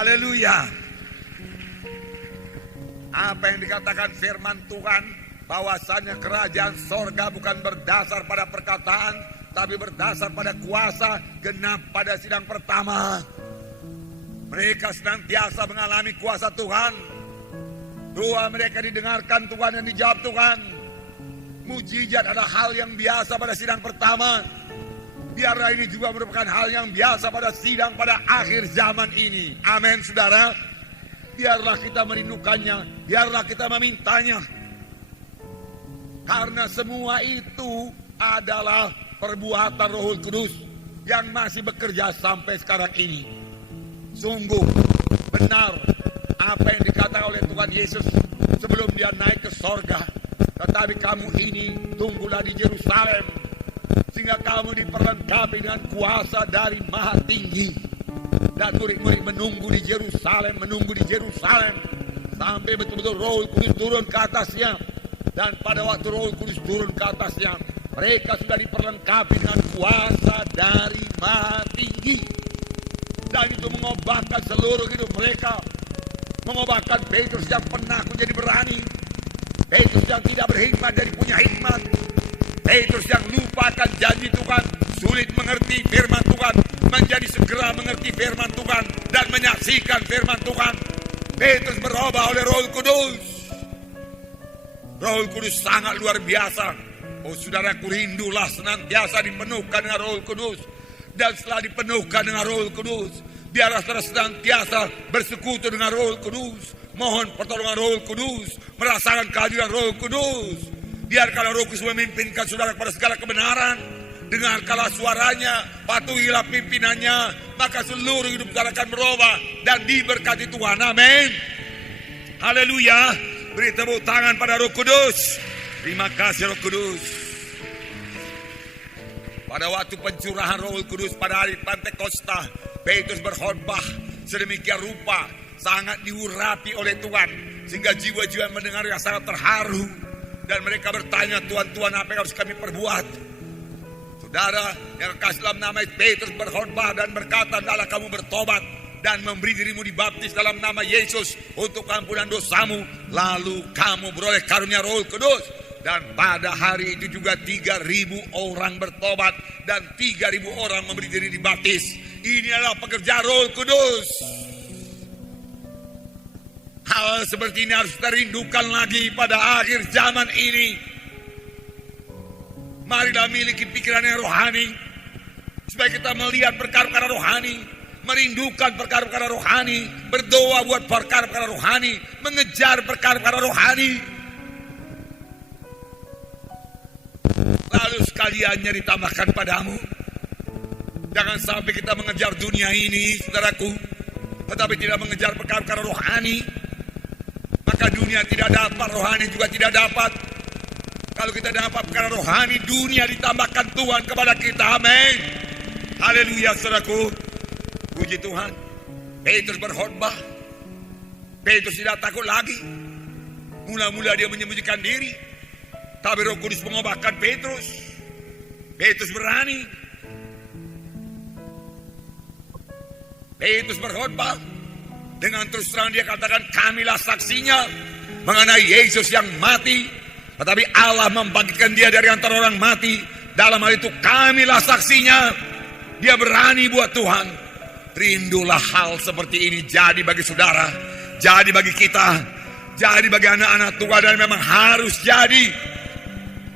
Haleluya. Apa yang dikatakan firman Tuhan, bahwasanya kerajaan sorga bukan berdasar pada perkataan, tapi berdasar pada kuasa, genap pada sidang pertama. Mereka senantiasa mengalami kuasa Tuhan. Doa mereka didengarkan Tuhan dan dijawab Tuhan. Mujizat adalah hal yang biasa pada sidang pertama. Biarlah ini juga merupakan hal yang biasa pada sidang pada akhir zaman ini. Amin, saudara. Biarlah kita merindukannya, biarlah kita memintanya. Karena semua itu adalah perbuatan Roh Kudus yang masih bekerja sampai sekarang ini. Sungguh benar apa yang dikatakan oleh Tuhan Yesus sebelum dia naik ke sorga. Tetapi kamu ini tunggulah di Yerusalem, sehingga kamu diperlengkapi dengan kuasa dari Maha Tinggi. Dan murid-murid menunggu di Yerusalem, sampai betul-betul Roh Kudus turun ke atasnya. Dan pada waktu Roh Kudus turun ke atasnya, mereka sudah diperlengkapi dengan kuasa dari Maha Tinggi. Dan itu mengubahkan seluruh hidup mereka. Mengubahkan Petrus yang penakut jadi berani. Petrus yang tidak berhikmat jadi punya hikmat. Petrus yang lupakan janji Tuhan, sulit mengerti firman Tuhan, menjadi segera mengerti firman Tuhan dan menyaksikan firman Tuhan. Petrus berubah oleh Roh Kudus. Roh Kudus sangat luar biasa. Oh saudaraku, rindulah senantiasa dipenuhkan dengan Roh Kudus. Dan setelah dipenuhkan dengan Roh Kudus, biarlah saudara senantiasa bersekutu dengan Roh Kudus. Mohon pertolongan Roh Kudus, merasakan kehadiran Roh Kudus. Biarkanlah Roh Kudus memimpinkan saudara kepada segala kebenaran. Dengarkanlah suaranya, patuhilah pimpinannya, maka seluruh hidup saudara akan berubah dan diberkati Tuhan. Amin. Haleluya. Beri tepuk tangan pada Roh Kudus. Terima kasih Roh Kudus. Pada waktu pencurahan Roh Kudus pada hari Pentakosta, Petrus berkhotbah sedemikian rupa, sangat diurapi oleh Tuhan, sehingga jiwa-jiwa yang mendengar yang sangat terharu. Dan mereka bertanya, Tuhan, apa yang harus kami perbuat? Saudara yang kasih dalam nama Petrus berkhotbah dan berkata, hendaklah kamu bertobat dan memberi dirimu dibaptis dalam nama Yesus untuk ampunan dosamu, lalu kamu beroleh karunia Roh Kudus. Dan pada hari itu juga 3.000 orang bertobat dan 3.000 orang memberi diri dibaptis. Ini adalah pekerjaan Roh Kudus. Hal seperti ini harus kita rindukan lagi pada akhir zaman ini. Marilah miliki pikiran yang rohani, supaya kita melihat perkara-perkara rohani, merindukan perkara-perkara rohani, berdoa buat perkara-perkara rohani, mengejar perkara-perkara rohani. Lalu sekaliannya ditambahkan padamu, jangan sampai kita mengejar dunia ini, saudaraku, tetapi tidak mengejar perkara-perkara rohani. Maka dunia tidak dapat, rohani juga tidak dapat. Kalau kita dapat perkara rohani, dunia ditambahkan Tuhan kepada kita. Amin. Haleluya, saudaraku. Puji Tuhan. Petrus berkhotbah. Petrus tidak takut lagi. Mula-mula dia menyembunyikan diri, tapi Roh Kudus mengubahkan Petrus. Petrus berani. Petrus berkhotbah. Dengan terus terang dia katakan, kamilah saksinya mengenai Yesus yang mati, tetapi Allah membangkitkan dia dari antara orang mati. Dalam hal itu kamilah saksinya. Dia berani buat Tuhan. Rindulah hal seperti ini jadi bagi saudara, jadi bagi kita, jadi bagi anak-anak Tuhan, dan memang harus jadi.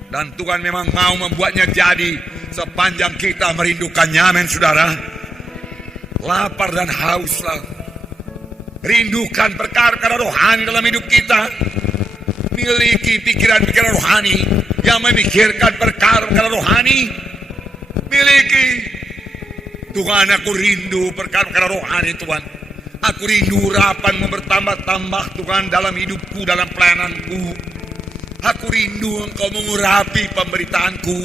Dan Tuhan memang mau membuatnya jadi sepanjang kita merindukannya. Amin, saudara. Lapar dan hauslah. Rindukan perkara-perkara rohani dalam hidup kita. Miliki pikiran-pikiran rohani yang memikirkan perkara-perkara rohani. Miliki. Tuhan, aku rindu perkara-perkara rohani, Tuhan. Aku rindu urapanmu bertambah-tambah, Tuhan, dalam hidupku, dalam pelayananku. Aku rindu Engkau mengurapi pemberitaanku.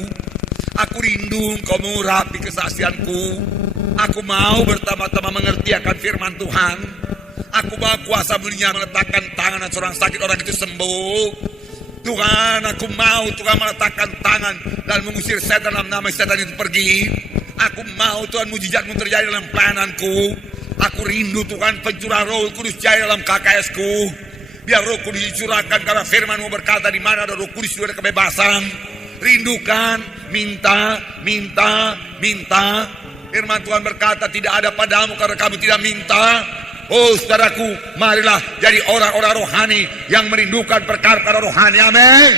Aku rindu Engkau mengurapi kesaksianku. Aku mau bertambah-tambah mengerti akan firman Tuhan. Aku bawa kuasa mulia meletakkan tangan seorang sakit, orang itu sembuh. Tuhan, aku mau Tuhan meletakkan tangan dan mengusir setan dalam nama setan itu pergi. Aku mau Tuhan mujizatmu terjadi dalam pelayananku. Aku rindu Tuhan pencurah Roh Kudus jaya dalam KKS-ku. Biar Roh Kudus dicurahkan karena firman-Mu berkata di mana ada Roh Kudus ada kebebasan. Rindukan, minta. Firman Tuhan berkata tidak ada padamu karena kamu tidak minta. Oh saudaraku, marilah jadi orang-orang rohani yang merindukan perkara-perkara rohani. Amin.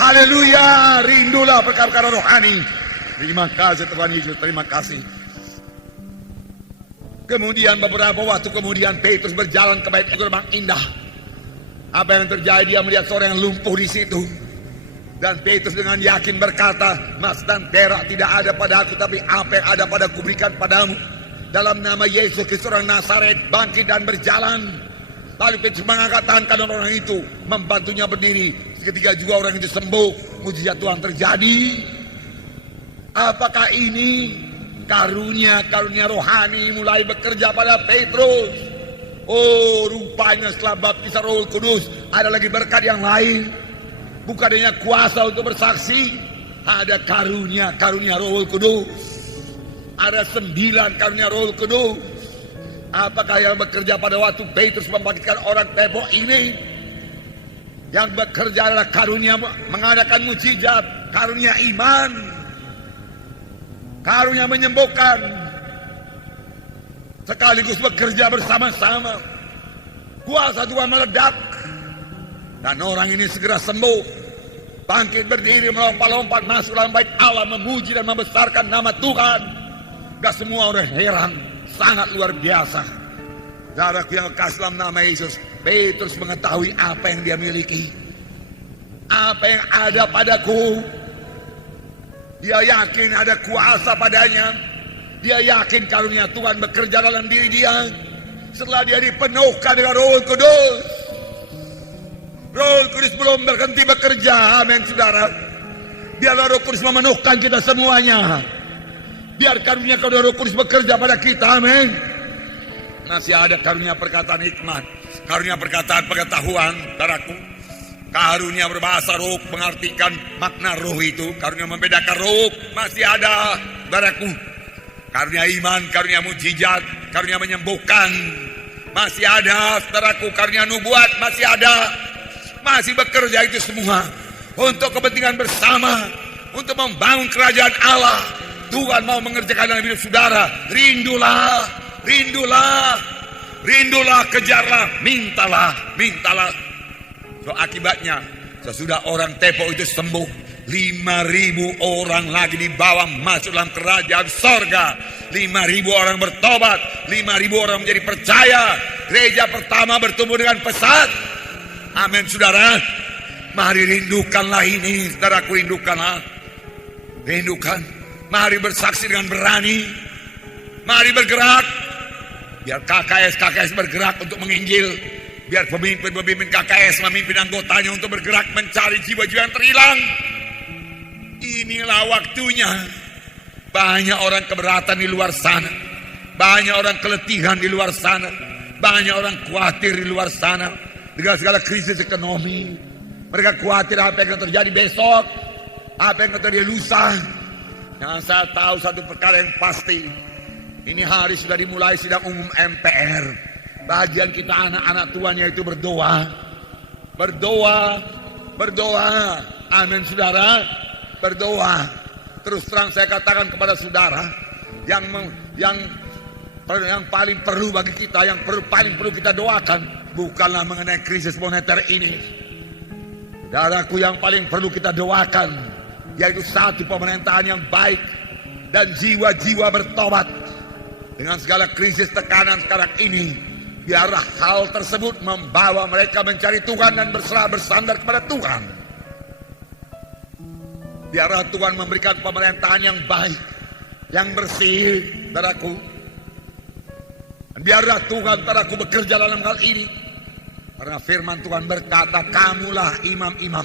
Haleluya, rindulah perkara-perkara rohani. Terima kasih Tuhan Yesus, terima kasih. Kemudian beberapa waktu kemudian Petrus berjalan ke bait gerbang indah. Apa yang terjadi? Dia melihat seorang yang lumpuh di situ. Dan Petrus dengan yakin berkata, emas dan perak tidak ada padaku, tapi apa yang ada padaku berikan padamu. Dalam nama Yesus Kristus orang Nazaret, bangkit dan berjalan. Lalu Petrus mengangkat tangan kanan orang itu, membantunya berdiri. Seketika juga orang itu sembuh. Mujizat Tuhan terjadi. Apakah ini karunia rohani mulai bekerja pada Petrus? Oh, rupanya setelah baptisan Roh Kudus ada lagi berkat yang lain. Bukan hanya kuasa untuk bersaksi, ada karunia Roh Kudus. Ada 9 karunia Roh Kudus. Apakah yang bekerja pada waktu Petrus membangkitkan orang tembok ini? Yang bekerja adalah karunia mengadakan mujizat, karunia iman, karunia menyembuhkan, sekaligus bekerja bersama-sama. Kuasa Tuhan meledak. Dan orang ini segera sembuh, bangkit berdiri, melompat-lompat masuk dalam bait Allah, memuji dan membesarkan nama Tuhan. Gak semua orang heran, sangat luar biasa. Saudaraku yang kasih dalam nama Yesus, Petrus mengetahui apa yang dia miliki, apa yang ada padaku. Dia yakin ada kuasa padanya. Dia yakin karunia Tuhan bekerja dalam diri dia. Setelah dia dipenuhkan dengan Roh Kudus, Roh Kudus belum berhenti bekerja. Amin saudara. Biarlah Roh Kudus memenuhkan kita semuanya. Biar karunia Roh Kudus bekerja pada kita. Amin. Masih ada karunia perkataan hikmat, karunia perkataan pengetahuan, saudaraku. Karunia berbahasa roh, mengartikan makna roh itu. Karunia membedakan roh masih ada, saudaraku. Karunia iman, karunia mujizat, karunia menyembuhkan masih ada, saudaraku. Karunia nubuat masih ada. Masih bekerja itu semua untuk kepentingan bersama, untuk membangun kerajaan Allah. Tuhan mau mengerjakan dalam hidup saudara. Rindulah, kejarlah, mintalah. So akibatnya sesudah orang tembok itu sembuh, 5.000 orang lagi dibawa masuk dalam kerajaan sorga. 5.000 orang bertobat, 5.000 orang menjadi percaya. Gereja pertama bertumbuh dengan pesat. Amin saudara. Mari rindukanlah ini, saudaraku, rindukanlah. Rindukan. Mari bersaksi dengan berani. Mari bergerak. Biar KKS bergerak untuk menginjil. Biar pemimpin KKS memimpin anggotanya untuk bergerak mencari jiwa-jiwa yang terhilang. Inilah waktunya. Banyak orang keberatan di luar sana. Banyak orang keletihan di luar sana. Banyak orang khawatir di luar sana dengan segala krisis ekonomi. Mereka khawatir apa yang akan terjadi besok, apa yang akan terjadi lusa. Yang saya tahu satu perkara yang pasti, ini hari sudah dimulai sidang umum MPR. Bagian kita anak-anak Tuhan yaitu berdoa. Amin saudara, berdoa. Terus terang saya katakan kepada saudara, yang paling perlu bagi kita, yang paling perlu kita doakan, bukanlah mengenai krisis moneter ini. Saudaraku, yang paling perlu kita doakan yaitu satu pemerintahan yang baik dan jiwa-jiwa bertobat. Dengan segala krisis tekanan sekarang ini, biarlah hal tersebut membawa mereka mencari Tuhan dan berserah bersandar kepada Tuhan. Biarlah Tuhan memberikan pemerintahan yang baik, yang bersih, saudaraku. Dan biarlah Tuhan, saudaraku, bekerja dalam hal ini. Karena firman Tuhan berkata, kamulah imam-imam,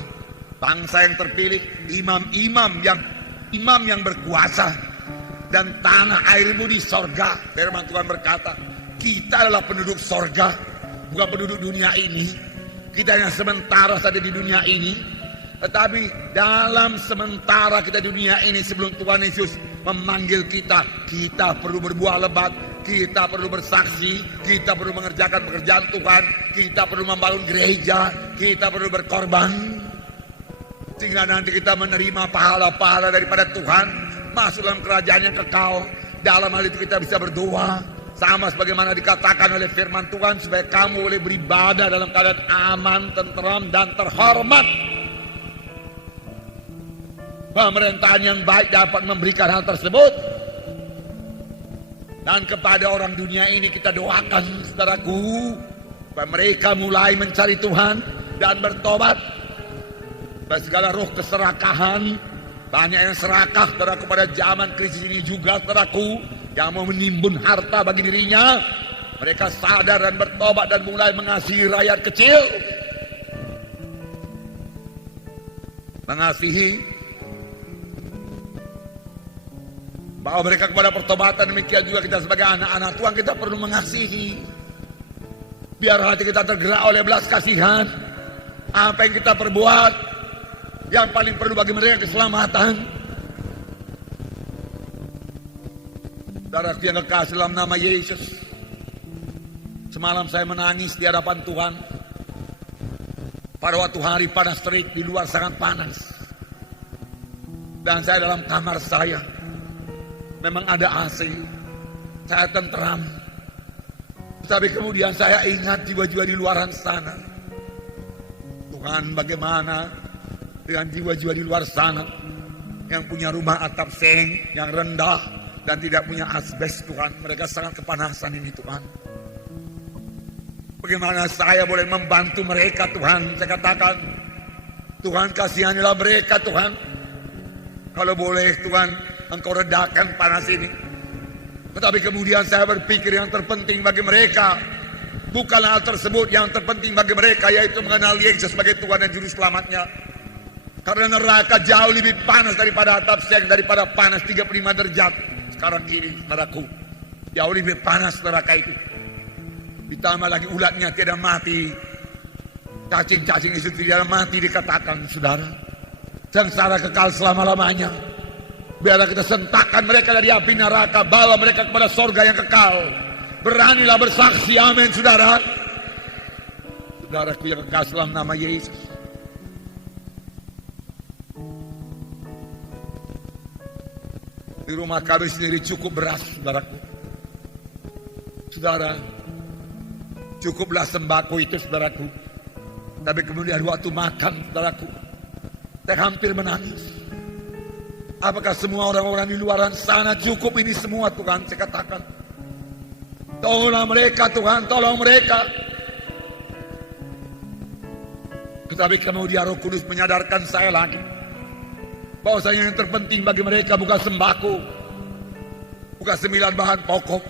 bangsa yang terpilih, imam yang berkuasa, dan tanah airmu di sorga. Firman Tuhan berkata, kita adalah penduduk sorga, bukan penduduk dunia ini. Kita yang sementara saja di dunia ini, tetapi dalam sementara kita di dunia ini sebelum Tuhan Yesus memanggil kita, kita perlu berbuah lebat, kita perlu bersaksi, kita perlu mengerjakan pekerjaan Tuhan, kita perlu membangun gereja, kita perlu berkorban. Sehingga nanti kita menerima pahala-pahala daripada Tuhan, masuk dalam kerajaan yang kekal. Dalam hal itu kita bisa berdoa, sama sebagaimana dikatakan oleh firman Tuhan, supaya kamu boleh beribadah dalam keadaan aman, tenteram, dan terhormat. Pemerintahan yang baik dapat memberikan hal tersebut. Dan kepada orang dunia ini kita doakan, saudaraku, supaya mereka mulai mencari Tuhan dan bertobat. Supaya segala roh keserakahan, banyak yang serakah, saudaraku, pada zaman krisis ini juga, saudaraku, yang mau menimbun harta bagi dirinya, mereka sadar dan bertobat dan mulai mengasihi rakyat kecil, mengasihi, bawa mereka kepada pertobatan. Demikian juga kita sebagai anak-anak Tuhan, kita perlu mengasihi. Biar hati kita tergerak oleh belas kasihan. Apa yang kita perbuat, yang paling perlu bagi mereka keselamatan. Saudaraku yang kekasih dalam nama Yesus, semalam saya menangis di hadapan Tuhan. Pada waktu hari panas terik, di luar sangat panas, dan saya dalam kamar saya. Memang ada AC, saya tenteram. Tapi kemudian saya ingat jiwa-jiwa di luaran sana. Tuhan, bagaimana dengan jiwa-jiwa di luar sana yang punya rumah atap seng yang rendah dan tidak punya asbes, Tuhan. Mereka sangat kepanasan ini, Tuhan. Bagaimana saya boleh membantu mereka, Tuhan? Saya katakan, Tuhan, kasihanilah mereka, Tuhan. Kalau boleh, Tuhan, Engkau redakan panas ini. Tetapi kemudian saya berpikir yang terpenting bagi mereka bukanlah hal tersebut. Yang terpenting bagi mereka yaitu mengenal Yesus sebagai Tuhan dan Juru Selamatnya. Karena neraka jauh lebih panas daripada atap seng, daripada panas 35 derajat sekarang ini, saudaraku. Jauh lebih panas neraka itu. Ditambah lagi ulatnya tidak mati, cacing-cacing itu tidak mati, dikatakan, saudara. Sengsara kekal selama-lamanya. Biarlah kita sentakkan mereka dari api neraka, bawa mereka kepada sorga yang kekal. Beranilah bersaksi, amin, saudara. Saudaraku yang kekasih dalam nama Yesus. Di rumah kami sendiri cukup beras, saudaraku. Saudara, cukuplah sembako itu, saudaraku. Tapi kemudian waktu makan, saudaraku, saya hampir menangis. Apakah semua orang-orang di luaran sana cukup ini semua, Tuhan? Saya katakan, tolonglah mereka, Tuhan, tolong mereka. Tetapi kemudian Roh Kudus menyadarkan saya lagi bahwasanya yang terpenting bagi mereka bukan sembako, bukan 9 bahan pokok.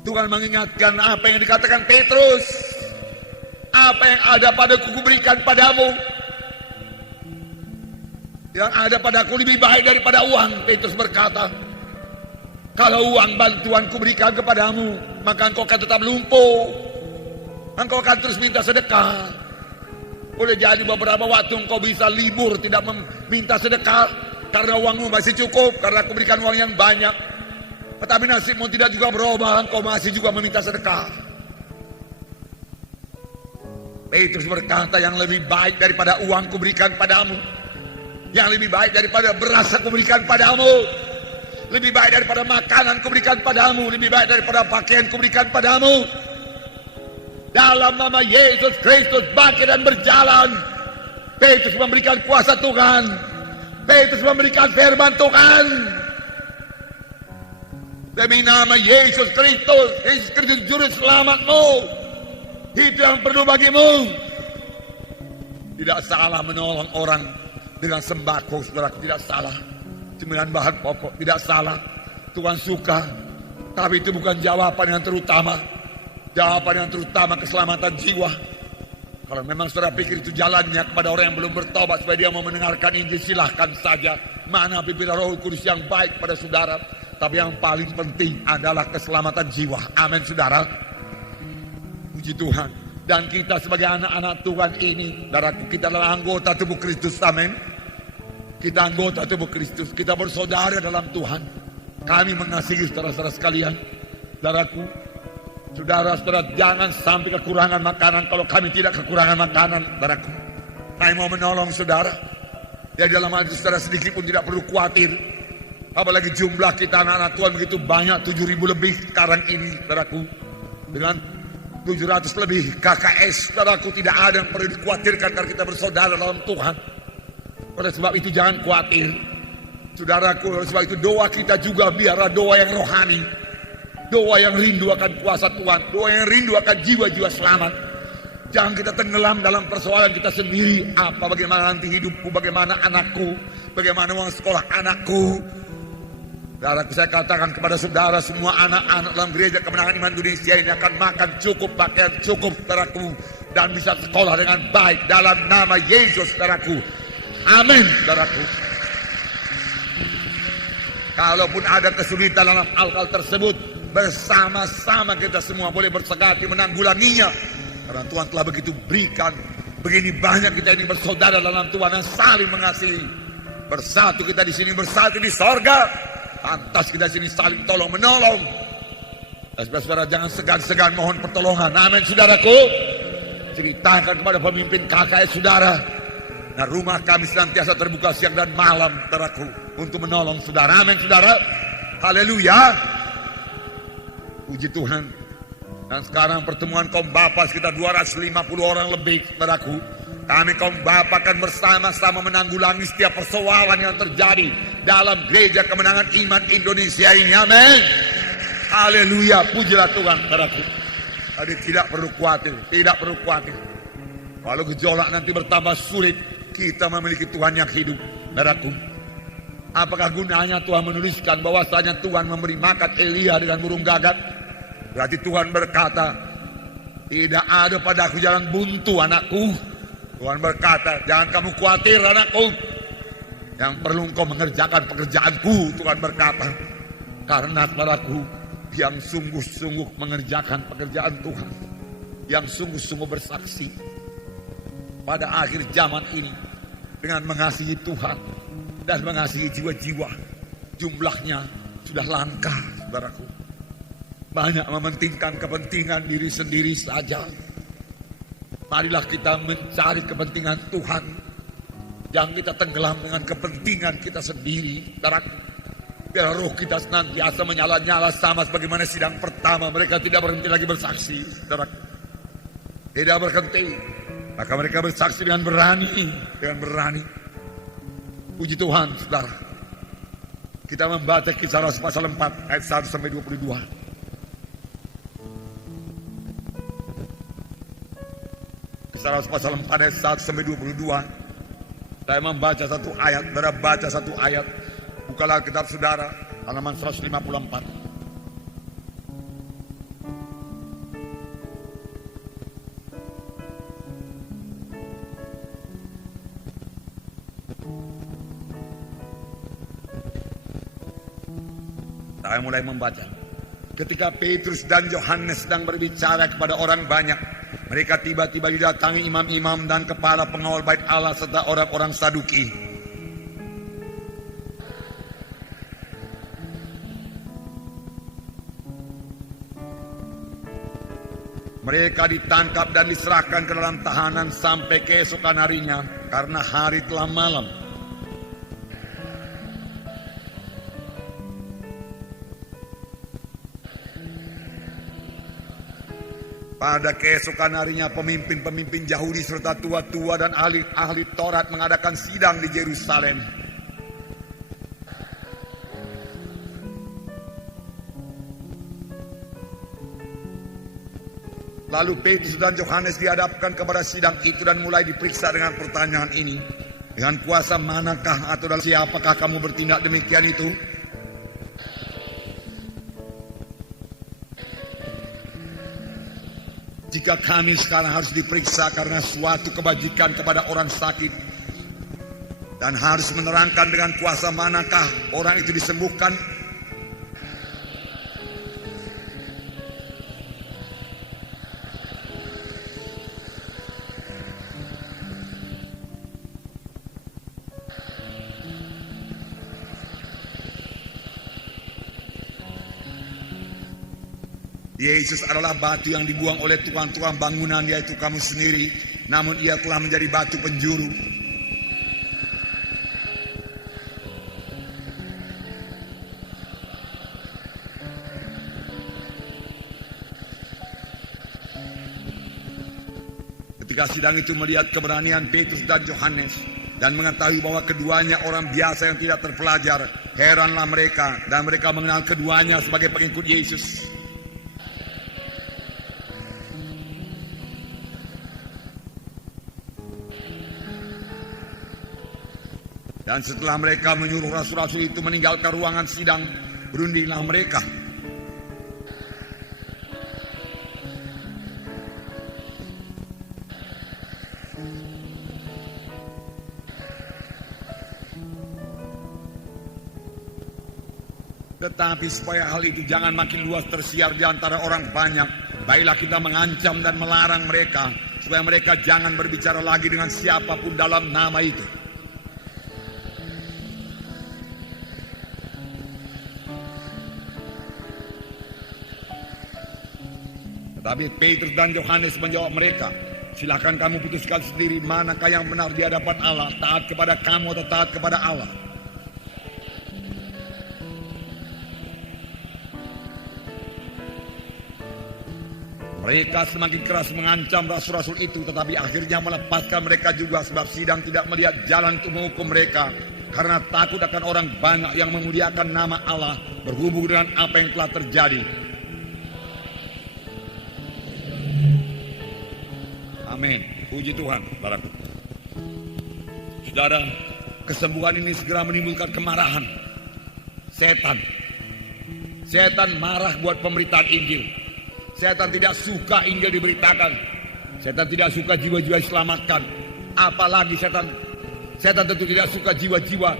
Tuhan mengingatkan apa yang dikatakan Petrus, apa yang ada padaku kuberikan padamu. Yang ada padaku lebih baik daripada uang. Petrus berkata, kalau uang bantuan kuberikan kepadamu, maka engkau akan tetap lumpuh. Engkau akan terus minta sedekah. Boleh jadi beberapa waktu engkau bisa libur tidak meminta sedekah karena uangmu masih cukup, karena aku berikan uang yang banyak. Tetapi nasibmu tidak juga berubah, engkau masih juga meminta sedekah. Petrus berkata, yang lebih baik daripada uang kuberikan padamu, yang lebih baik daripada beras aku berikan padamu, lebih baik daripada makanan aku berikan padamu, lebih baik daripada pakaian aku berikan padamu. Dalam nama Yesus Kristus bangkit dan berjalan. Petrus memberikan kuasa Tuhan, Petrus memberikan firman Tuhan. Demi nama Yesus Kristus, Yesus Kristus Juru Selamatmu, itu yang perlu bagimu. Tidak salah menolong orang dengan sembako, saudara, tidak salah. 9 bahan pokok, tidak salah. Tuhan suka. Tapi itu bukan jawaban yang terutama. Jawaban yang terutama keselamatan jiwa. Kalau memang saudara pikir itu jalannya kepada orang yang belum bertobat supaya dia mau mendengarkan Injil, silahkan saja. Mana pimpinan Roh Kudus yang baik pada saudara. Tapi yang paling penting adalah keselamatan jiwa. Amin, saudara. Puji Tuhan. Dan kita sebagai anak-anak Tuhan ini, saudaraku, kita adalah anggota tubuh Kristus, amin. Kita anggota tubuh Kristus, kita bersaudara dalam Tuhan. Kami mengasihi saudara-saudara sekalian, saudaraku, saudara-saudara jangan sampai kekurangan makanan. Kalau kami tidak kekurangan makanan, saudaraku, kami mau menolong saudara. Ya dalam hal itu saudara sedikit pun tidak perlu khawatir. Apalagi jumlah kita anak-anak Tuhan begitu banyak, 7.000 lebih sekarang ini, saudaraku. Dengan 700 lebih KKS, saudaraku, tidak ada yang perlu dikhawatirkan karena kita bersaudara dalam Tuhan. Oleh sebab itu jangan khawatir, saudaraku. Oleh sebab itu doa kita juga biarlah doa yang rohani, doa yang rindu akan kuasa Tuhan, doa yang rindu akan jiwa-jiwa selamat. Jangan kita tenggelam dalam persoalan kita sendiri. Bagaimana nanti hidupku, bagaimana anakku, bagaimana uang sekolah anakku. Saudaraku, saya katakan kepada saudara, semua anak-anak dalam gereja Kemenangan Iman Indonesia ini akan makan cukup, pakaian cukup, saudaraku, dan bisa sekolah dengan baik dalam nama Yesus, saudaraku. Amin, saudaraku. Kalaupun ada kesulitan dalam hal-hal tersebut, bersama-sama kita semua boleh bersegati menanggulanginya. Karena Tuhan telah begitu berikan, begini banyak kita ini bersaudara dalam Tuhan dan saling mengasihi. Bersatu kita di sini, bersatu di sorga. Pantas kita di sini saling tolong menolong. Saudara, jangan segan-segan mohon pertolongan. Amin, saudaraku. Ceritakan kepada pemimpin KKS saudara. Nah, rumah kami senantiasa terbuka siang dan malam, saudaraku, untuk menolong saudara. Amin, saudara. Haleluya. Puji Tuhan. Dan sekarang pertemuan kaum bapa sekitar 250 orang lebih, saudaraku. Kami kaum bapa akan bersama-sama menanggulangi setiap persoalan yang terjadi dalam gereja Kemenangan Iman Indonesia ini. Amin. Haleluya. Pujilah Tuhan, saudaraku. Jadi tidak perlu khawatir, tidak perlu khawatir. Kalau gejolak nanti bertambah sulit, kita memiliki Tuhan yang hidup, saudaraku. Apakah gunanya Tuhan menuliskan bahwasanya Tuhan memberi makan Elia dengan burung gagak? Berarti Tuhan berkata, tidak ada padaku jalan buntu, anakku. Tuhan berkata, jangan kamu khawatir, anakku. Yang perlu engkau mengerjakan pekerjaanku, Tuhan berkata. Karena saudaraku, yang sungguh-sungguh mengerjakan pekerjaan Tuhan, yang sungguh-sungguh bersaksi pada akhir zaman ini dengan mengasihi Tuhan dan mengasihi jiwa-jiwa, jumlahnya sudah langka, saudaraku. Banyak mementingkan kepentingan diri sendiri saja. Marilah kita mencari kepentingan Tuhan. Jangan kita tenggelam dengan kepentingan kita sendiri, saudaraku. Biar roh kita senantiasa menyala-nyala sama sebagaimana sidang pertama. Mereka tidak berhenti lagi bersaksi, saudaraku. Tidak berhenti. Maka mereka bersaksi dengan berani, dengan berani. Puji Tuhan, saudara. Kita membaca Kisah Rasul pasal 4 ayat 1 sampai 22. Kisah Rasul pasal 4 ayat 1 sampai 22. Saya membaca satu ayat, saudara baca satu ayat. Bukalah kitab saudara, halaman 154. Saya mulai membaca. Ketika Petrus dan Yohanes sedang berbicara kepada orang banyak, mereka tiba-tiba didatangi imam-imam dan kepala pengawal bait Allah serta orang-orang Saduki. Mereka ditangkap dan diserahkan ke dalam tahanan sampai keesokan harinya karena hari telah malam. Pada keesokan harinya pemimpin-pemimpin Yahudi serta tua-tua dan ahli-ahli Taurat mengadakan sidang di Yerusalem. Lalu Petrus dan Yohanes dihadapkan kepada sidang itu dan mulai diperiksa dengan pertanyaan ini. Dengan kuasa manakah atau dari siapakah kamu bertindak demikian itu? Jika kami sekarang harus diperiksa karena suatu kebajikan kepada orang sakit dan harus menerangkan dengan kuasa manakah orang itu disembuhkan, Yesus adalah batu yang dibuang oleh tukang-tukang bangunan, yaitu kamu sendiri. Namun ia telah menjadi batu penjuru. Ketika sidang itu melihat keberanian Petrus dan Yohanes dan mengetahui bahwa keduanya orang biasa yang tidak terpelajar, heranlah mereka dan mereka mengenal keduanya sebagai pengikut Yesus. Dan setelah mereka menyuruh rasul-rasul itu meninggalkan ruangan sidang, berundinglah mereka. Tetapi supaya hal itu jangan makin luas tersiar di antara orang banyak, baiklah kita mengancam dan melarang mereka, supaya mereka jangan berbicara lagi dengan siapapun dalam nama itu. Tapi Petrus dan Yohanes menjawab mereka, silakan kamu putuskan sendiri manakah yang benar di hadapan Allah, taat kepada kamu atau taat kepada Allah. Mereka semakin keras mengancam rasul-rasul itu, tetapi akhirnya melepaskan mereka juga, sebab sidang tidak melihat jalan untuk menghukum mereka, karena takut akan orang banyak yang memuliakan nama Allah berhubung dengan apa yang telah terjadi. Amin. Puji Tuhan, saudaraku. Saudara, kesembuhan ini segera menimbulkan kemarahan setan. Setan marah buat pemberitaan Injil. Setan tidak suka Injil diberitakan. Setan tidak suka jiwa-jiwa diselamatkan. Apalagi setan tentu tidak suka jiwa-jiwa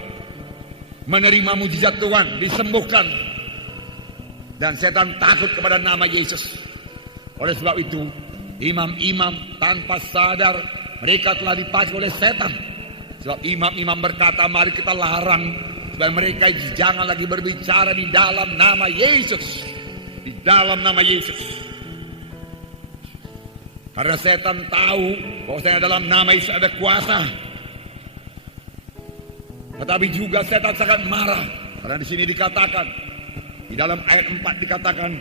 menerima mujizat Tuhan, disembuhkan. Dan setan takut kepada nama Yesus. Oleh sebab itu, imam-imam tanpa sadar mereka telah dipacu oleh setan. Sebab imam-imam berkata, mari kita larang supaya mereka jangan lagi berbicara di dalam nama Yesus. Di dalam nama Yesus. Karena setan tahu bahwa saya dalam nama Yesus ada kuasa. Tetapi juga setan sangat marah. Karena di sini dikatakan, di dalam ayat 4 dikatakan,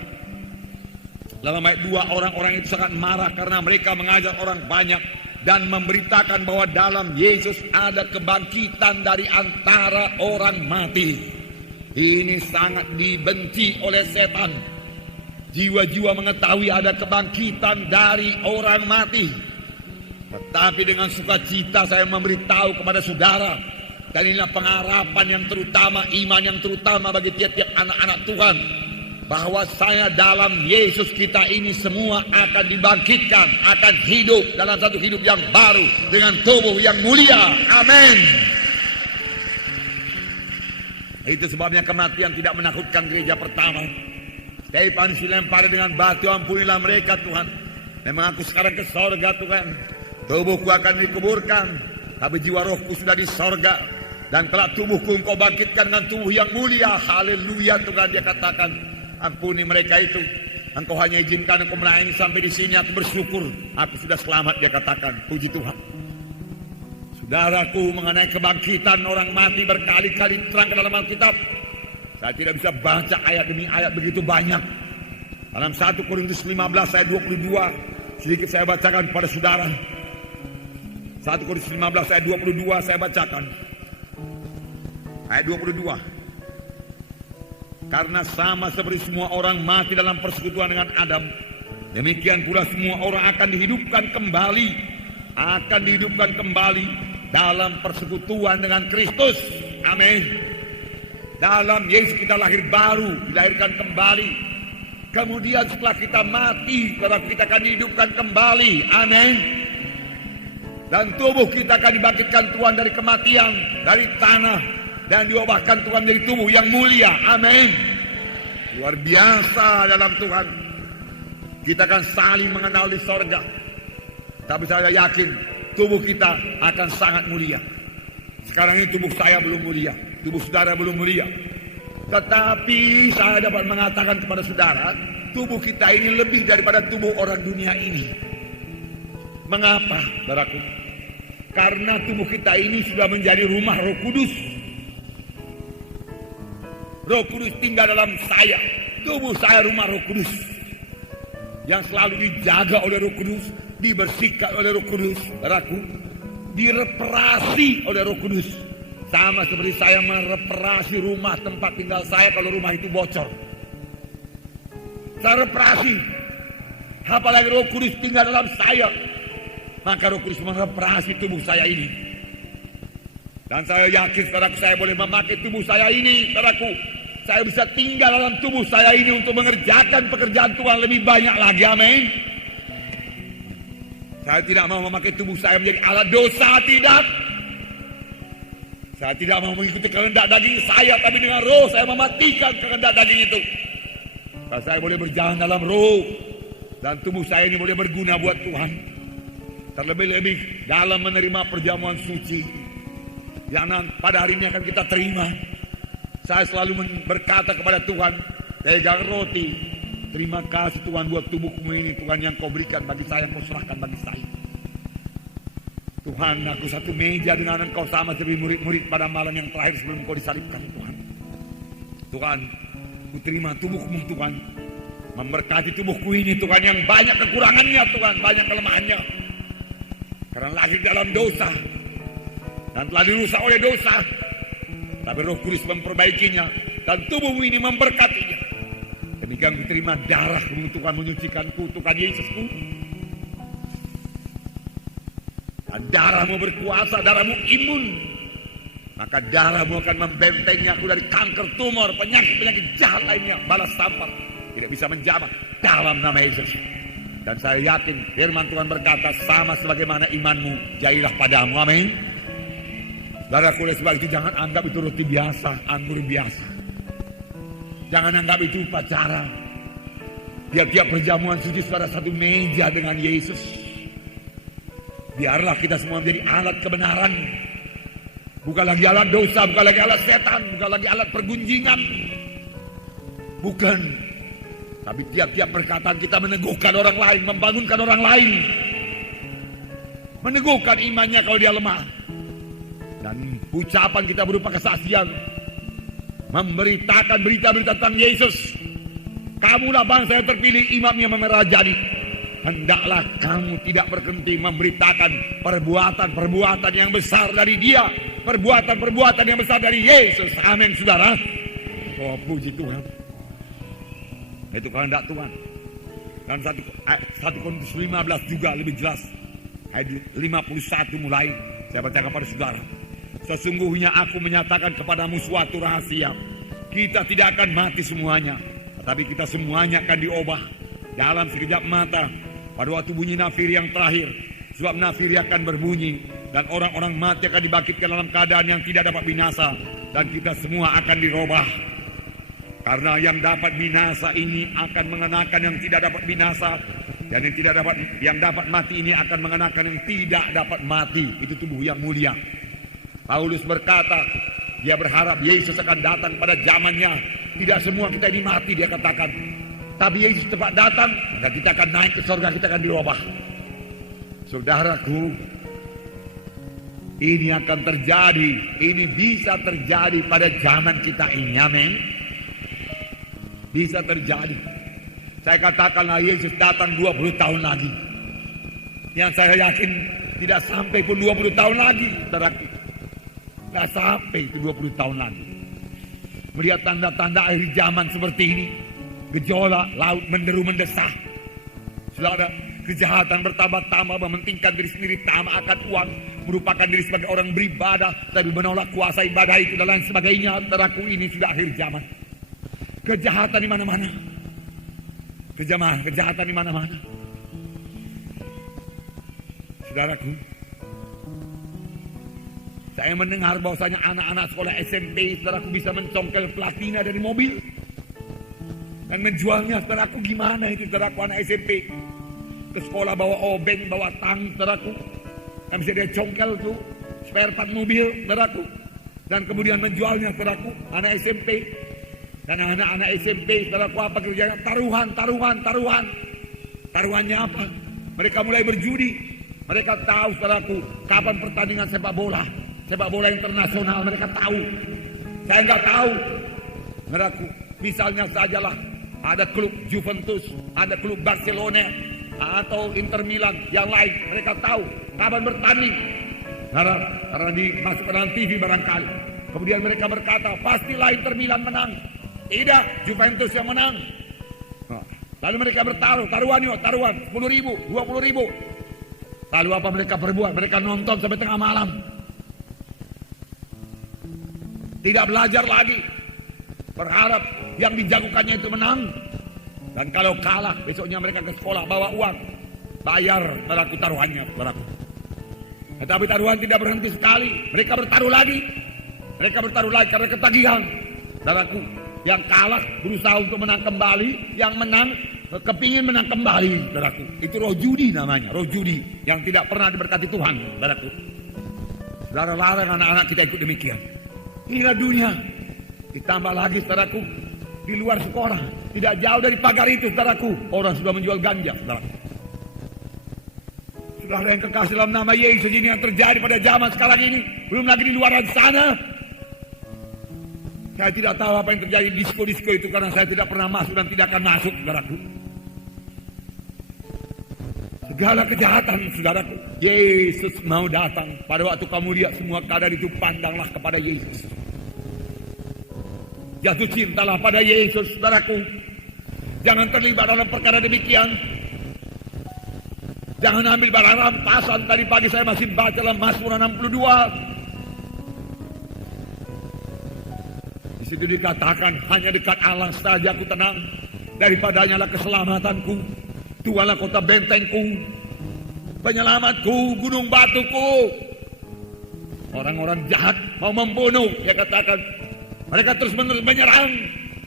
dalam ayat 2, orang-orang itu sangat marah karena mereka mengajar orang banyak dan memberitakan bahwa dalam Yesus ada kebangkitan dari antara orang mati. Ini sangat dibenci oleh setan. Jiwa-jiwa mengetahui ada kebangkitan dari orang mati. Tetapi dengan sukacita saya memberitahu kepada saudara, dan inilah pengharapan yang terutama, iman yang terutama bagi tiap-tiap anak-anak Tuhan, bahwa saya dalam Yesus kita ini semua akan dibangkitkan, akan hidup dalam satu hidup yang baru dengan tubuh yang mulia. Amin. Itu sebabnya kematian tidak menakutkan gereja pertama. Stefanus dilempar dengan batu, ampunilah mereka Tuhan. Memang aku sekarang ke sorga Tuhan, tubuhku akan dikuburkan, tapi jiwa rohku sudah di sorga. Dan kelak tubuhku engkau bangkitkan dengan tubuh yang mulia. Haleluya Tuhan, dia katakan. Ampuni mereka itu. Engkau hanya izinkan aku melayani sampai di sini, aku bersyukur. Aku sudah selamat, dia katakan. Puji Tuhan. Saudaraku, mengenai kebangkitan orang mati berkali-kali terang ke dalam Alkitab. Saya tidak bisa baca ayat demi ayat begitu banyak. Dalam 1 Korintus 15 ayat 22, sedikit saya bacakan kepada saudara. 1 Korintus 15 ayat 22 saya bacakan. Ayat 22. Karena sama seperti semua orang mati dalam persekutuan dengan Adam, demikian pula semua orang akan dihidupkan kembali. Akan dihidupkan kembali dalam persekutuan dengan Kristus. Amin. Dalam Yesus kita lahir baru, dilahirkan kembali. Kemudian setelah kita mati, kita akan dihidupkan kembali. Amin. Dan tubuh kita akan dibangkitkan Tuhan dari kematian, dari tanah, dan diubahkan Tuhan menjadi tubuh yang mulia. Amin. Luar biasa dalam Tuhan. Kita akan saling mengenal di sorga. Tapi saya yakin tubuh kita akan sangat mulia. Sekarang ini tubuh saya belum mulia, tubuh saudara belum mulia. Tetapi saya dapat mengatakan kepada saudara, tubuh kita ini lebih daripada tubuh orang dunia ini. Mengapa, saudaraku? Karena tubuh kita ini sudah menjadi rumah Roh Kudus. Roh Kudus tinggal dalam saya. Tubuh saya rumah Roh Kudus, yang selalu dijaga oleh Roh Kudus, dibersihkan oleh Roh Kudus, saudaraku, direparasi oleh Roh Kudus. Sama seperti saya mereparasi rumah tempat tinggal saya kalau rumah itu bocor. Saya reparasi. Apalagi Roh Kudus tinggal dalam saya, maka Roh Kudus mereparasi tubuh saya ini. Dan saya yakin, saudaraku, saya boleh memakai tubuh saya ini, saudaraku. Saya bisa tinggal dalam tubuh saya ini untuk mengerjakan pekerjaan Tuhan lebih banyak lagi. Amin. Saya tidak mau memakai tubuh saya menjadi alat dosa, tidak. Saya tidak mau mengikuti kehendak daging saya, tapi dengan roh saya mematikan kehendak daging itu. Dan saya boleh berjalan dalam roh, dan tubuh saya ini boleh berguna buat Tuhan. Terlebih-lebih dalam menerima perjamuan suci yang pada hari ini akan kita terima. Saya selalu berkata kepada Tuhan, pegang roti, terima kasih Tuhan buat tubuhmu ini, Tuhan, yang kau berikan bagi saya, kau serahkan bagi saya. Tuhan, aku satu meja dengan engkau sama seperti murid-murid pada malam yang terakhir sebelum kau disalibkan, Tuhan. Tuhan, ku terima tubuhmu, Tuhan. Memberkati tubuhku ini, Tuhan, yang banyak kekurangannya, Tuhan, banyak kelemahannya. Karena lahir dalam dosa dan telah dirusak oleh dosa. Tapi Roh Kudus memperbaikinya, dan tubuhmu ini memberkatinya. Demikian ku terima darahmu, Tuhan, menyucikanku, Tuhan Yesusku. Dan darahmu berkuasa, darahmu imun. Maka darahmu akan membentengi aku dari kanker, tumor, penyakit-penyakit jahat lainnya. Balas sampah tidak bisa menjamah dalam nama Yesus. Dan saya yakin firman Tuhan berkata, sama sebagaimana imanmu, jadilah padamu. Amin. Saudaraku, oleh sebab itu jangan anggap itu roti biasa, anggur biasa. Jangan anggap itu upacara. Tiap-tiap perjamuan suci pada satu meja dengan Yesus. Biarlah kita semua menjadi alat kebenaran. Bukan lagi alat dosa, bukan lagi alat setan, bukan lagi alat pergunjingan. Bukan. Tapi tiap-tiap perkataan kita meneguhkan orang lain, membangunkan orang lain. Meneguhkan imannya kalau dia lemah. Dan ucapan kita berupa kesaksian, memberitakan berita-berita tentang Yesus. Kamulah bangsa yang terpilih, imam yang memerajani. Hendaklah kamu tidak berhenti memberitakan perbuatan-perbuatan yang besar dari Dia, perbuatan-perbuatan yang besar dari Yesus. Amin, saudara. Oh, puji Tuhan. Itu kehendak Tuhan. Dan 1 Korintus 15 juga lebih jelas, ayat 51 mulai. Saya bacakan kepada saudara. Sesungguhnya aku menyatakan kepadamu suatu rahasia. Kita tidak akan mati semuanya, tetapi kita semuanya akan diubah dalam sekejap mata, pada waktu bunyi nafir yang terakhir. Sebab nafir akan berbunyi, dan orang-orang mati akan dibangkitkan dalam keadaan yang tidak dapat binasa, dan kita semua akan dirubah. Karena yang dapat binasa ini akan mengenakan yang tidak dapat binasa, dan yang dapat mati ini akan mengenakan yang tidak dapat mati. Itu tubuh yang mulia. Paulus berkata, dia berharap Yesus akan datang pada zamannya. Tidak semua kita ini mati, dia katakan. Tapi Yesus cepat datang, dan kita akan naik ke surga, kita akan dirubah. Saudaraku, ini akan terjadi. Ini bisa terjadi pada zaman kita ini. Amin. Bisa terjadi. Saya katakanlah Yesus datang 20 tahun lagi. Yang saya yakin tidak sampai pun 20 tahun lagi, saudaraku. Tidak sampai itu 20 tahun lagi. Melihat tanda-tanda akhir zaman seperti ini, gejolak laut menderu mendesah. Saudara, kejahatan bertambah-tambah, mementingkan diri sendiri, tamak akan uang, merupakan diri sebagai orang beribadah, tapi menolak kuasa ibadah itu dan lain sebagainya. Saudaraku, ini sudah akhir zaman. Kejahatan di mana-mana. Kejahatan di mana-mana. Saudaraku, saya mendengar bahwasanya anak-anak sekolah SMP, saudaraku, bisa mencongkel platina dari mobil dan menjualnya. Saudaraku, gimana itu, saudaraku, anak SMP ke sekolah bawa obeng, bawa tang, saudaraku, kan bisa dia congkel tuh spare part mobil, saudaraku, dan kemudian menjualnya, saudaraku, anak SMP. Dan anak-anak SMP, saudaraku, apa kerjanya? Taruhan. Taruhannya apa? Mereka mulai berjudi. Mereka tahu, saudaraku, kapan pertandingan sepak bola internasional, mereka tahu. Saya nggak tahu. Saudaraku, misalnya sajalah ada klub Juventus, ada klub Barcelona, atau Inter Milan, yang lain, mereka tahu kapan bertanding. Karena dimasukkan dalam TV barangkali. Kemudian mereka berkata, pastilah Inter Milan menang. Tidak, Juventus yang menang. Lalu mereka taruhan 10.000, 20.000. Lalu apa mereka perbuat? Mereka nonton sampai tengah malam. Tidak belajar lagi. Berharap yang dijagokannya itu menang. Dan kalau kalah, besoknya mereka ke sekolah bawa uang. Bayar saudaraku taruhannya, saudaraku. Tetapi taruhan tidak berhenti sekali. Mereka bertaruh lagi karena ketagihan. Saudaraku, yang kalah berusaha untuk menang kembali, yang menang kepingin menang kembali, saudaraku. Itu roh judi namanya, roh judi yang tidak pernah diberkati Tuhan, saudaraku. Saudara, larang anak-anak kita ikut demikian. Inilah dunia. Ditambah lagi, saudaraku, di luar sekolah, tidak jauh dari pagar itu, saudaraku, orang sudah menjual ganja, saudaraku. Saudara yang kekasih dalam nama Yesus, ini yang terjadi pada zaman sekarang ini. Belum lagi di luar sana. Saya tidak tahu apa yang terjadi di disko-disko itu karena saya tidak pernah masuk dan tidak akan masuk, saudaraku. Segala kejahatan, saudaraku. Yesus mau datang. Pada waktu kamu lihat semua keadaan itu, pandanglah kepada Yesus. Jatuh cintalah pada Yesus, saudaraku. Jangan terlibat dalam perkara demikian. Jangan ambil barang rampasan. Tadi pagi saya masih baca dalam Mazmur 62. Di situ dikatakan, hanya dekat Allah saja aku tenang. Daripadanya lah keselamatanku. Tuhanlah kota bentengku, penyelamatku, gunung batuku. Orang-orang jahat mau membunuh, dia katakan. Mereka terus-menerus menyerang,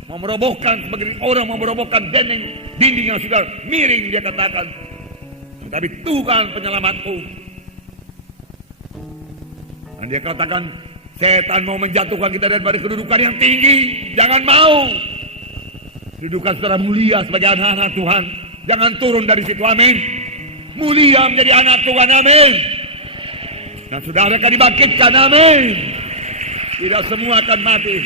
mau merobohkan, sebagai orang mau merobohkan dinding yang sudah miring, dia katakan. Tapi Tuhan penyelamatku. Dan dia katakan, setan mau menjatuhkan kita daripada kedudukan yang tinggi. Jangan mau. Kedudukan saudara mulia sebagai anak-anak Tuhan. Jangan turun dari situ, amin. Mulia menjadi anak Tuhan, amin. Dan saudara akan dibangkitkan, amin. Tidak semua akan mati.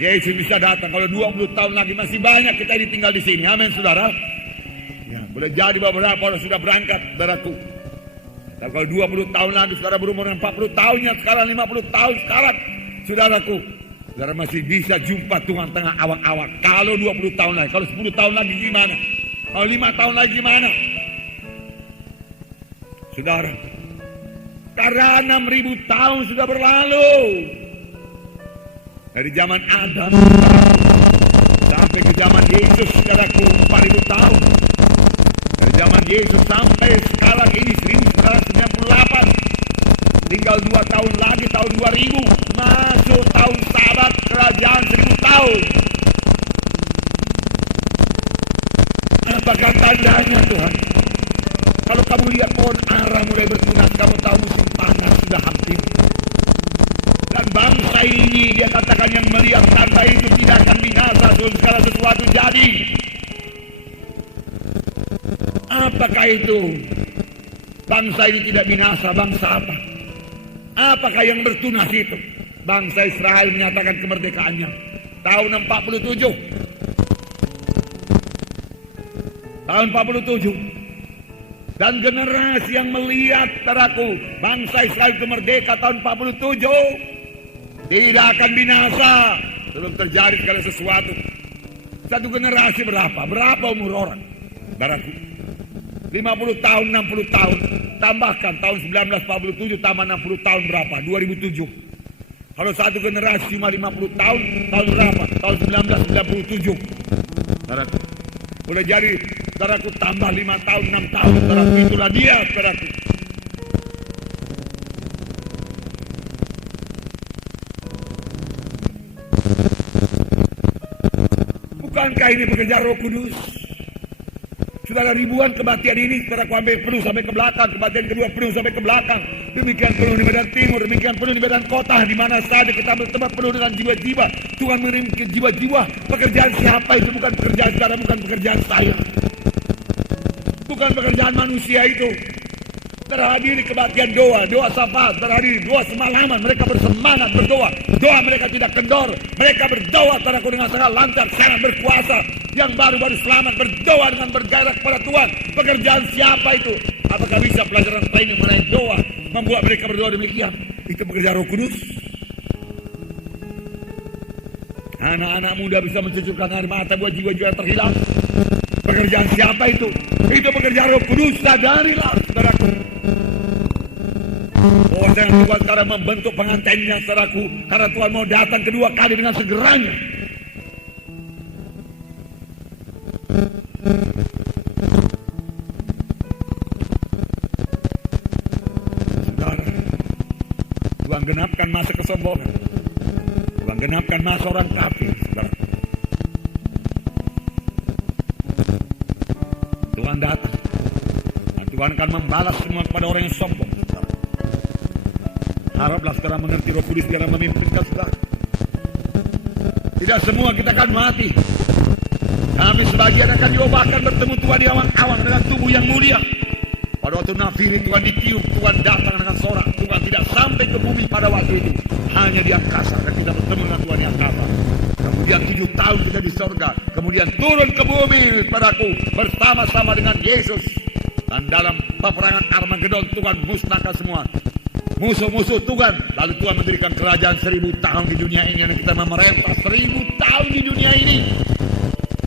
Yesus bisa datang. Kalau 20 tahun lagi masih banyak kita ini tinggal di sini, amin, saudara. Ya, boleh jadi beberapa orang sudah berangkat, saudaraku. Dan kalau 20 tahun lagi, saudara berumur 40 tahunnya, sekarang 50 tahun sekarang, saudaraku, saudara masih bisa jumpa Tuhan tengah awak-awak. Kalau 20 tahun lagi, kalau 10 tahun lagi gimana? Kalau 5 tahun lagi gimana? Saudara, karena 6.000 tahun sudah berlalu. Dari zaman Adam sampai ke zaman Yesus, saudaraku, 4.000 tahun. Dari zaman Yesus sampai sekarang ini 1998. Tinggal 2 tahun lagi, tahun 2000. Masuk tahun Sabat kerajaan 1000 tahun. Apakah tandanya, Tuhan? Kalau kamu lihat pohon ara mulai bertunas, kamu tahu musim panas sudah hampir. Dan bangsa ini, dia katakan, yang melihat tanda itu tidak akan binasa sebelum segala sesuatu jadi. Apakah itu? Bangsa ini tidak binasa, bangsa apa? Apakah yang bertunas itu? Bangsa Israel menyatakan kemerdekaannya tahun 47. Tahun 47. Dan generasi yang melihat, saudaraku, bangsa Israel itu merdeka tahun 47 tidak akan binasa sebelum terjadi segala sesuatu. Satu generasi berapa? Berapa umur orang? Saudaraku, 50 tahun, 60 tahun. Tambahkan tahun 1947 tambah 60 tahun berapa? 2007. Kalau satu generasi cuma 50 tahun, tahun berapa? Tahun 1997. Saudaraku, boleh jadi, saudaraku, tambah 5 tahun, 6 tahun, saudaraku, itulah dia, saudaraku. Bukankah ini pekerjaan Roh Kudus? Saudara, ribuan kematian ini, saudara, ambil penuh sampai ke belakang, kematian kedua penuh sampai ke belakang. Demikian penuh di Medan Timur, demikian penuh di Medan Kota, di mana saja kita bertemu penuh dengan jiwa-jiwa. Tuhan mengirim jiwa-jiwa. Pekerjaan siapa itu? Bukan pekerjaan saudara, bukan pekerjaan saya. Bukan pekerjaan manusia itu. Terhadiri kebaktian doa syafaat, terhadiri doa semalaman, mereka bersemangat berdoa, doa mereka tidak kendor, mereka berdoa saudaraku dengan sangat lancar, sangat berkuasa, yang baru-baru selamat berdoa dengan bergairah kepada Tuhan. Pekerjaan siapa itu? Apakah bisa pelajaran training mengenai doa membuat mereka berdoa demikian? Itu pekerjaan Roh Kudus. Anak-anak muda bisa mencucurkan air mata buat jiwa-jiwa yang terhilang. Pekerjaan siapa itu? Itu pekerjaan Roh Kudus. Sadarilah, saudaraku. Oh, jangan Tuhan sekarang membentuk pengantinnya, saudaraku, karena Tuhan mau datang kedua kali dengan segeranya. Saudara, Tuhan genapkan masa kesombongan. Tuhan genapkan masa orang kafir, saudara. Tuhan datang dan Tuhan akan membalas semua kepada orang yang sombong, saudara. Haraplah saudara mengerti Roh Kudus dalam memimpinkan saudara. Tidak semua kita akan mati. Kami sebagian akan diubahkan bertemu Tuhan di awan-awan dengan tubuh yang mulia. Pada waktu nafiri Tuhan ditiup, Tuhan datang dengan sorak. Tuhan tidak sampai ke bumi pada waktu itu, hanya di angkasa, dan kita bertemu dengan Tuhan di angkasa. Kemudian 7 tahun kita di sorga, kemudian turun ke bumi padaku bersama-sama dengan Yesus. Dan dalam peperangan Armagedon Tuhan musnahkan semua musuh-musuh Tuhan. Lalu Tuhan mendirikan kerajaan 1000 tahun di dunia ini, dan kita memerintah 1000 tahun di dunia ini.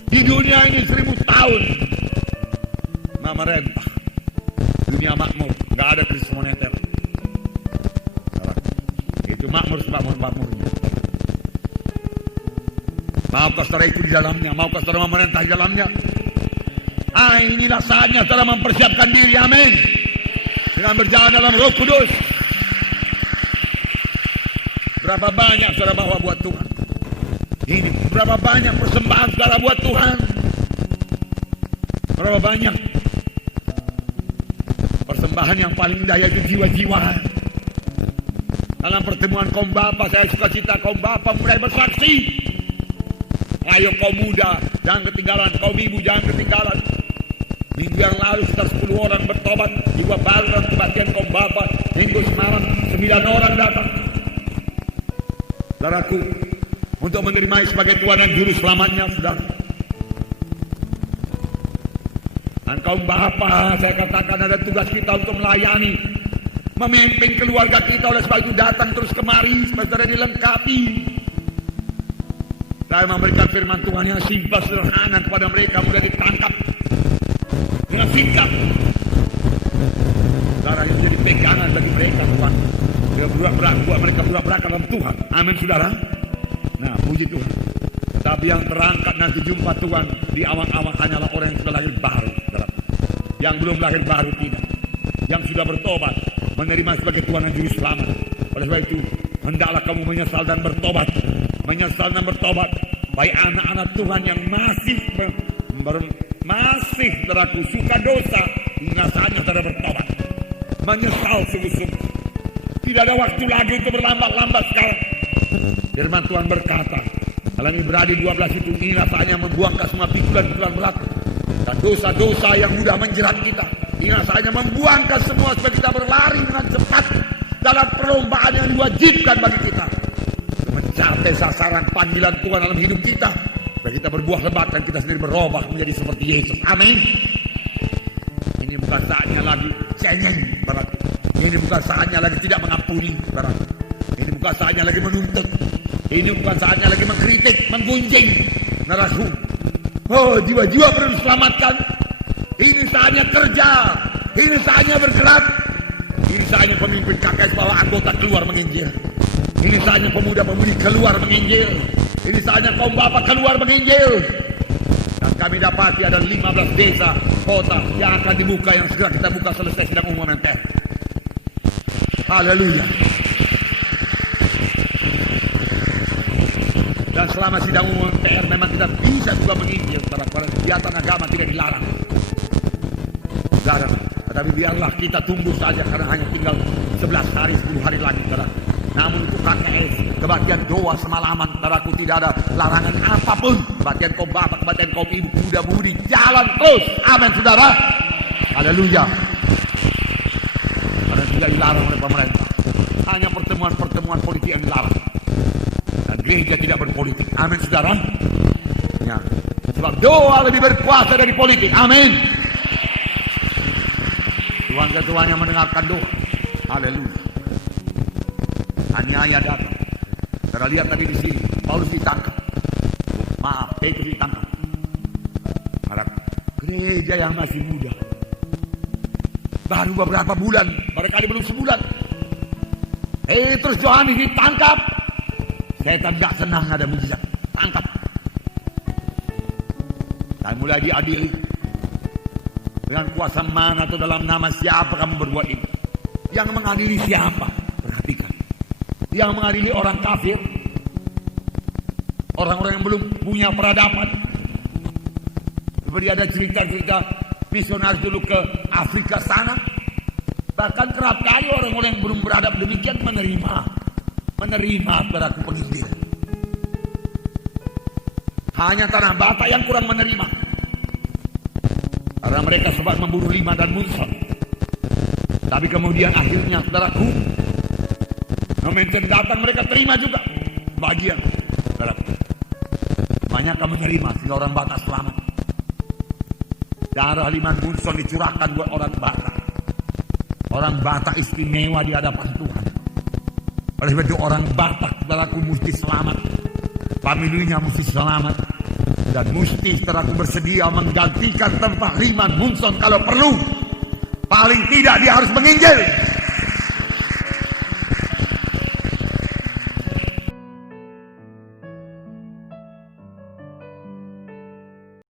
Di dunia ini 1000 tahun memerintah. Dunia makmur, nggak ada krisis moneter. Itu makmur sebab-makmurnya. Maukah saudara itu di dalamnya? Maukah saudara memerintah di dalamnya? Inilah saatnya saudara mempersiapkan diri, amin. Dengan berjalan dalam Roh Kudus. Berapa banyak saudara bawa buat Tuhan? Ini berapa banyak persembahan saudara buat Tuhan? Berapa banyak persembahan yang paling indah, yaitu jiwa-jiwa. Dalam pertemuan kaum bapa, saya suka cita kaum bapa mulai bersaksi. Ayo kaum muda, jangan ketinggalan. Kaum ibu, jangan ketinggalan. Minggu yang lalu sekitar 10 orang bertobat, jiwa baru dan kebaktian kaum bapa. Minggu semalam 9 orang datang. Saudaraku, untuk menerima sebagai Tuhan dan Juru Selamatnya, saudara. Dan kaum bapa, saya katakan ada tugas kita untuk melayani, memimpin keluarga kita. Oleh sebab itu datang terus kemari, saudara, dilengkapi. Saya memberikan firman Tuhan yang simpel sederhana kepada mereka, mudah ditangkap dengan sikap. Saudara, yang menjadi pegangan bagi mereka, Tuhan. Buat mereka berak dalam Tuhan. Amin, saudara. Nah, puji Tuhan. Tapi yang terangkat nanti jumpa Tuhan di awang-awang hanyalah orang yang sudah lahir baru, saudara. Yang belum lahir baru tidak. Yang sudah bertobat, menerima sebagai Tuhan dan Juru Selamat. Oleh sebab itu, hendaklah kamu menyesal dan bertobat. Menyesal dan bertobat. Baik anak-anak Tuhan yang masih saudaraku suka dosa, inilah saatnya saudara bertobat. Menyesal sungguh-sungguh. Tidak ada waktu lagi untuk berlambat-lambat sekarang. Firman Tuhan berkata dalam Ibrani 12 itu, inilah saatnya membuangkan semua pikulan-pikulan berat dan dosa-dosa yang mudah menjerat kita. Inilah saatnya membuangkan semua supaya kita berlari dengan cepat dalam perlombaan yang diwajibkan bagi kita untuk mencapai sasaran panggilan Tuhan dalam hidup kita, supaya kita berbuah lebat dan kita sendiri berubah menjadi seperti Yesus. Amin. Ini bukan saatnya lagi cengeng, berarti. Ini bukan saatnya lagi tidak mengampuni, berarti. Ini bukan saatnya lagi menuntut. Ini bukan saatnya lagi mengkritik, menggunjing, nerahu. Oh, jiwa-jiwa perlu diselamatkan. Ini saatnya kerja. Ini saatnya bergerak. Ini saatnya pemimpin KKS bawa anggota keluar menginjil. Ini saatnya pemuda-pemudi keluar menginjil. Ini saatnya kaum bapak keluar menginjil. Dan kami dapati ada 15 desa, kota yang akan dibuka, yang segera kita buka selesai sidang umum MTR. Haleluya. Dan selama sidang umum MTR memang kita bisa juga menginjil, para kegiatan agama tidak dilarang. saudara. Tetapi biarlah kita tunggu saja karena hanya tinggal 11 hari 10 hari lagi, saudara. Namun untuk KKS, kebaktian doa semalaman, saudaraku, tidak ada larangan apapun. Kebaktian kaum bapak, kebaktian kaum ibu, muda-mudi, jalan terus. Amin, saudara. Haleluya. Karena tidak dilarang oleh pemerintah. Hanya pertemuan-pertemuan politik yang dilarang. Dan gereja tidak berpolitik. Amin, saudara. Ya. Sebab doa lebih berkuasa dari politik. Amin. Tuhan yang mendengarkan doa. Haleluya. Aniaya datang. Kita lihat tadi di sini, Paulus ditangkap. Maaf, Petrus ditangkap. Harap gereja yang masih muda, baru beberapa bulan, barangkali belum sebulan, Petrus Yohanes ditangkap. Setan gak senang ada mujizat. Tangkap. Dan mulai diadili. Dengan kuasa mana atau dalam nama siapa kamu berbuat ini? Yang mengadili siapa? Perhatikan. Yang mengadili orang kafir, orang-orang yang belum punya peradaban. Seperti ada cerita-cerita misionaris dulu ke Afrika sana. Bahkan kerap kali orang-orang yang belum beradab demikian menerima peraku penginjil. Hanya tanah Batak yang kurang menerima, karena mereka sempat membunuh Lima dan Munson. Tapi kemudian akhirnya, saudaraku, Nomensen datang, mereka terima juga bagian. Saudaraku, banyak kamu menerima sehingga orang Batak selamat. Darah Lima Munson dicurahkan buat orang Batak. Orang Batak istimewa di hadapan Tuhan. Oleh itu orang Batak, saudaraku, mesti selamat. Familinya mesti selamat. Dan mesti, saudaraku, bersedia menggantikan tempat Lima Munson kalau perlu. Paling tidak dia harus menginjil.